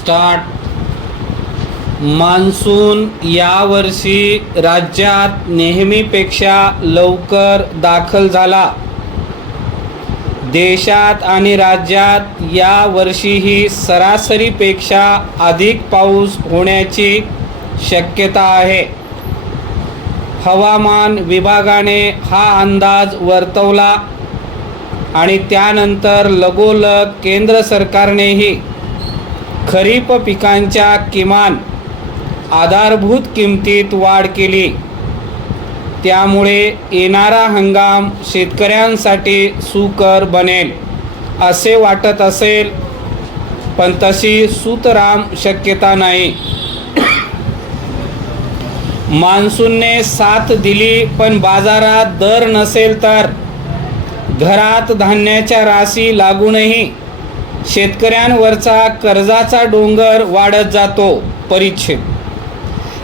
Start. Monsoon यावर्षी राज्यात नेहमीपेक्षा लवकर दाखल झाला. देशात आणि राज्यात या वर्षीही सरासरीपेक्षा अधिक पाऊस होण्याची शक्यता आहे. हवामान विभागाने हा अंदाज वर्तवला आणि त्यानंतर लगोलग केंद्र सरकारनेही खरीप पिकांच्या किमान आधारभूत किमतीत वाढ केली. त्यामुळे येणारा हंगाम शेतकऱ्यांसाठी सुकर बनेल असे वाटत असेल, पण तशी सुतराम शक्यता नाही. मान्सूनने साथ दिली पण बाजारात दर नसेल तर घरात धान्याच्या राशी लागूनही शेतकऱ्यांवरचा कर्जाचा डोंगर वाढत जातो. परिच्छेद.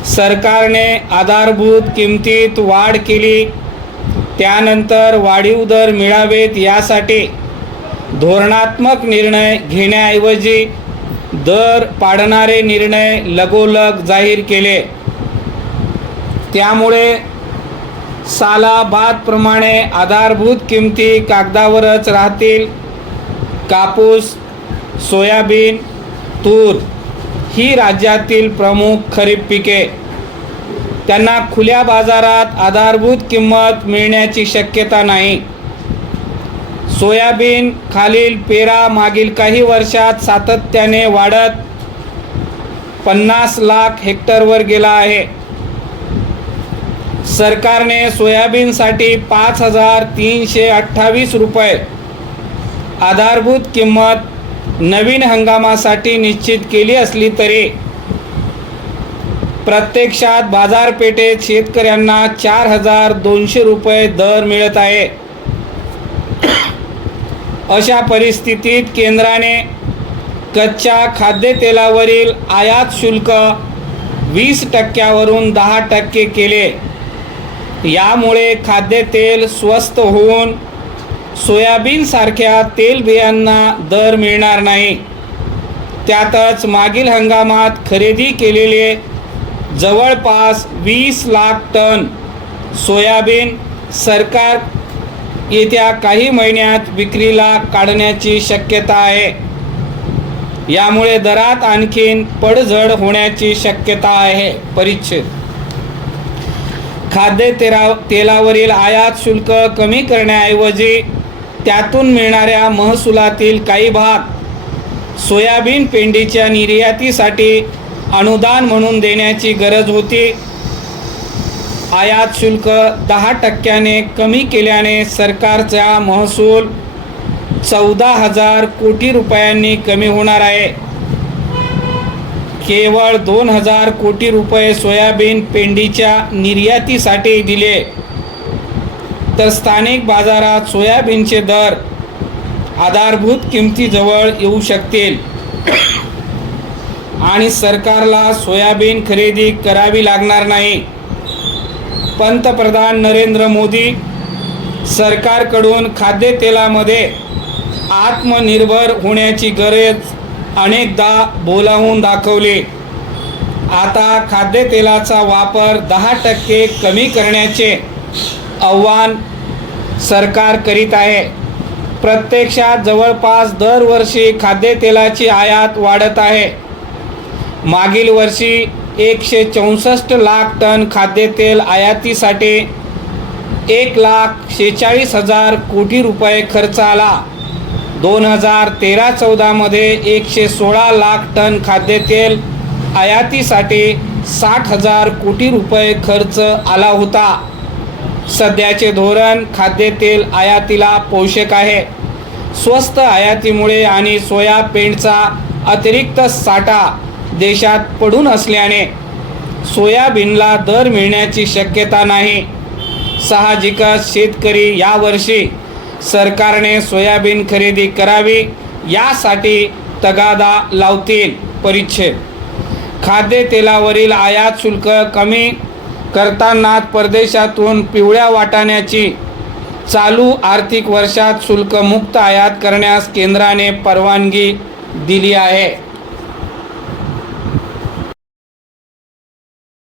सरकारने आधारभूत किमतीत वाढ केली, त्यानंतर वाढीव दर मिळावेत यासाठी धोरणात्मक निर्णय घेण्याऐवजी दर पाडणारे निर्णय लगोलग जाहीर केले. त्यामुळे सालाबादप्रमाणे आधारभूत किमती कागदावरच राहतील. कापूस, सोयाबीन, तूर ही राज्यातील प्रमुख खरीप पिके. त्यांना खुल्या बाजारात आधारभूत किंमत मिळण्याची शक्यता नाही. सोयाबीन खालील पेरा मागील काही वर्षात सातत्याने वाढत 50 लाख हेक्टरवर गेला आहे. सरकारने सोयाबीनसाठी 5,328 रुपये आधारभूत किंमत नवीन हंगामासाठी निश्चित केली असली तरी प्रत्यक्षात बाजारपेठेत शेतकऱ्यांना 4,200 रुपये दर मिळत आहे. अशा परिस्थितीत केंद्राने कच्च्या खाद्यतेलावरील आयात शुल्क 20% 10% केले. यामुळे खाद्यतेल स्वस्त होऊन सोयाबीनसारख्या तेलबियांना दर मिळणार नाही. त्यातच मागील हंगामात खरेदी केलेले जवळपास 20 लाख टन सोयाबीन सरकार येत्या काही महिन्यात विक्रीला काढण्याची शक्यता आहे. यामुळे दरात आणखीन पडझड होण्याची शक्यता आहे. परिच्छेद. खाद्यतेलावरील आयात शुल्क कमी करण्याऐवजी त्यातून मिळणाऱ्या महसुलातील काही भाग सोयाबीन पेंडीच्या निर्यातीसाठी अनुदान म्हणून देण्याची गरज होती. आयात शुल्क 10% कमी केल्याने सरकारचा महसूल 14,000 कोटी रुपयांनी कमी होणार आहे. केवळ 2,000 कोटी रुपये सोयाबीन पेंडीच्या निर्यातीसाठी दिले तर स्थानिक बाजारात सोयाबीनचे दर आधारभूत किमतीजवळ येऊ शकतील आणि सरकारला सोयाबीन खरेदी करावी लागणार नाही. पंतप्रधान नरेंद्र मोदी सरकारकडून खाद्यतेलामध्ये आत्मनिर्भर होण्याची गरज अनेकदा बोलावून दाखवली. आता खाद्यतेलाचा वापर 10% कमी करण्याचे आव्हान सरकार करीत आहे. प्रत्यक्षात जवळपास दरवर्षी खाद्यतेलाची आयात वाढत आहे. मागील वर्षी 164 लाख टन खाद्यतेल आयातीसाठी 1,46,000 कोटी रुपये खर्च आला. 2013-14 मध्ये 116 लाख टन खाद्यतेल आयातीसाठी 60,000 कोटी रुपये खर्च आला होता. सध्याचे धोरण खाद्यतेल आयातीला पोषक आहे. स्वस्त आयातीमुळे आणि सोया पेंडचा अतिरिक्त साठा देशात पडून असल्याने सोयाबीनला दर मिळण्याची शक्यता नाही. साहजिकच शेतकरी यावर्षी सरकारने सोयाबीन खरेदी करावी यासाठी तगादा लावतील. परिच्छेद. खाद्यतेलावरील आयात शुल्क कमी करताना परदेशातून पिवळ्या वाटाण्याची चालू आर्थिक वर्षात शुल्कमुक्त आयात करण्यास केंद्राने परवानगी दिली आहे.